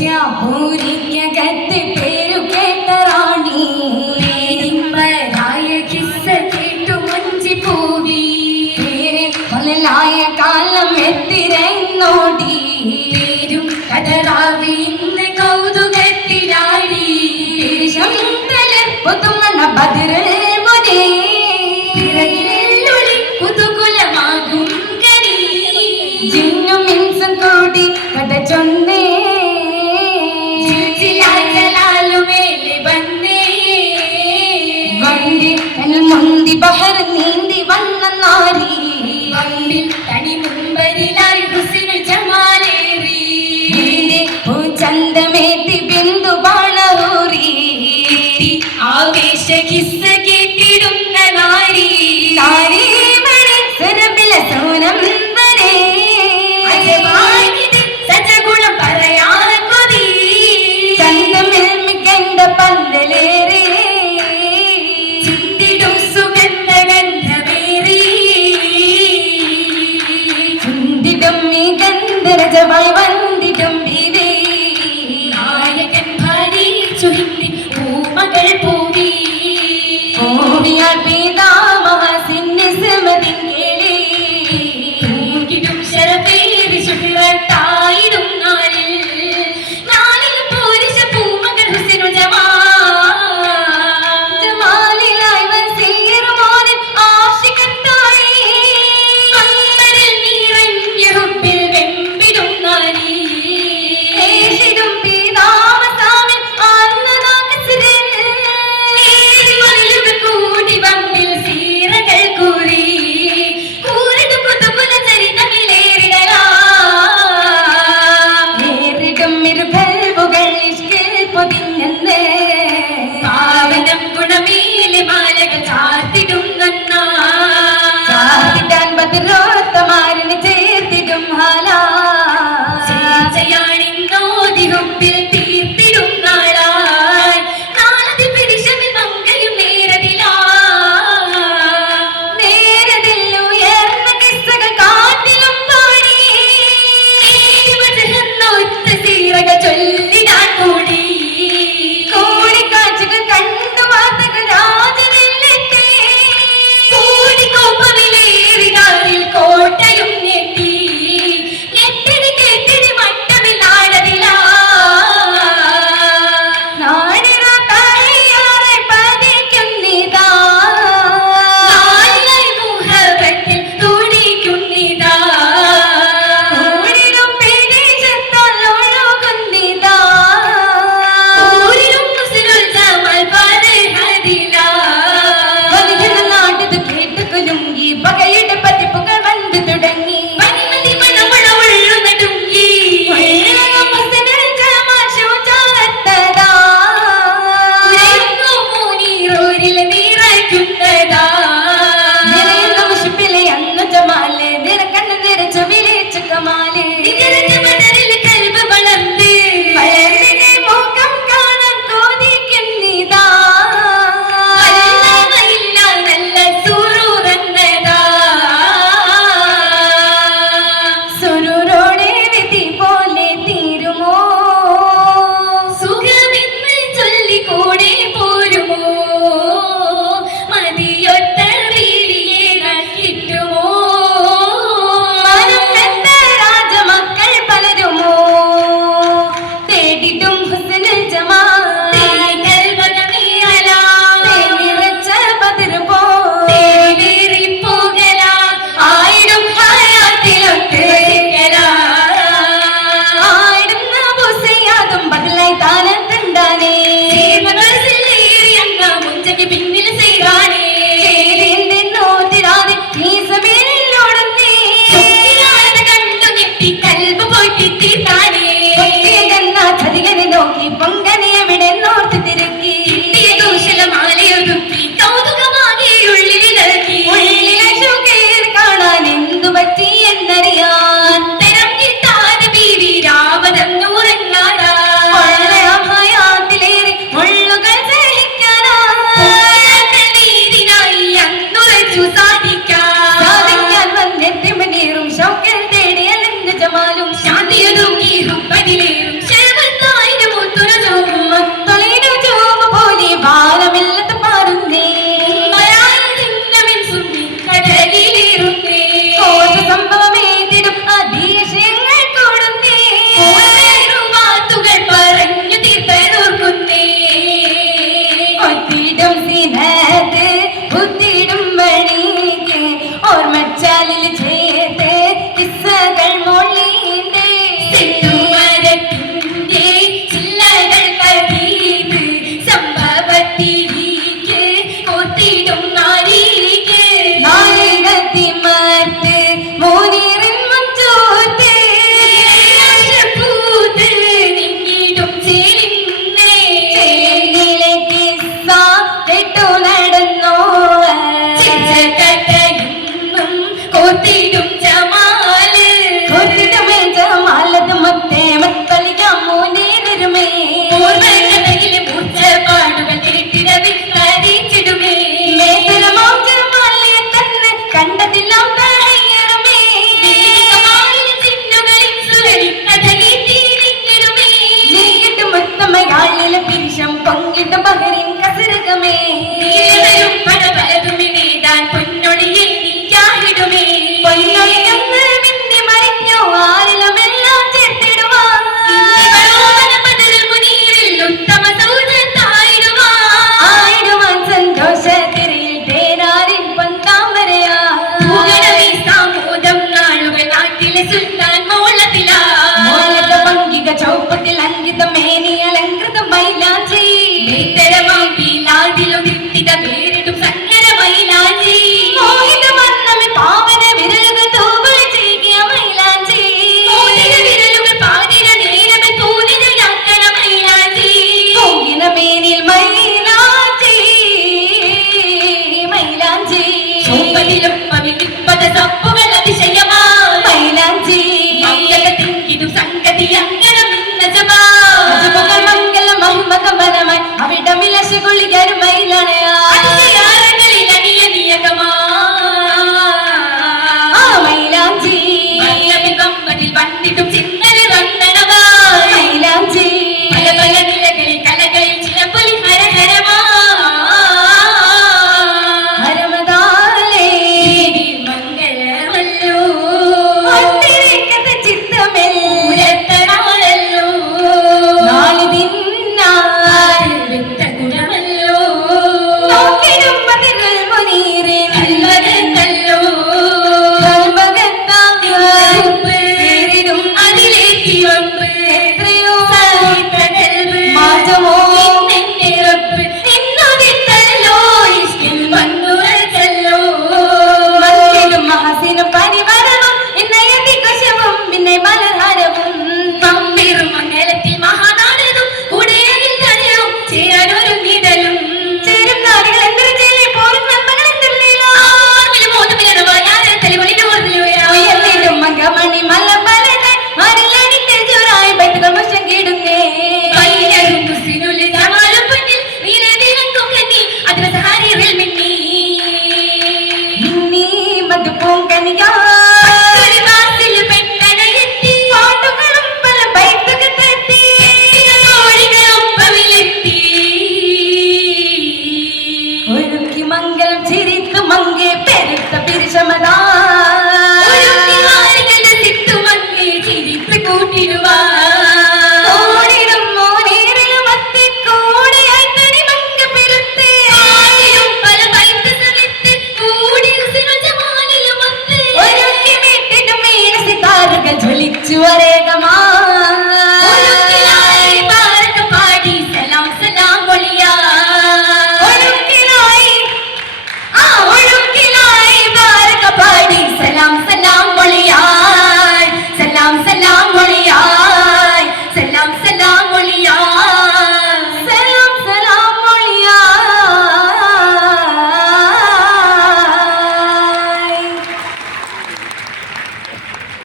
വേശ്യാപൂരിക്കകത്ത് പേരു കേട്ട റാണി. പേരിമ്പരായ കിസ്സ കേട്ടു മഞ്ചി പൂവി പേരിൽ മുതലായ കാലം എത്തിരങ്ങോടി. കിസ്സ കേട്ടിടുന്ന നാരി. സോനം സജഗുണം പറയാൻ കൊതി. ചന്തമിൽ മികണ്ട പന്തലേറെ. ചിന്തിടും സുഗന്ധ ഗന്ധമേറി. ചിന്തിടും ഈ ഗന്ധരജമായി ഘോഷകിടുന്നേ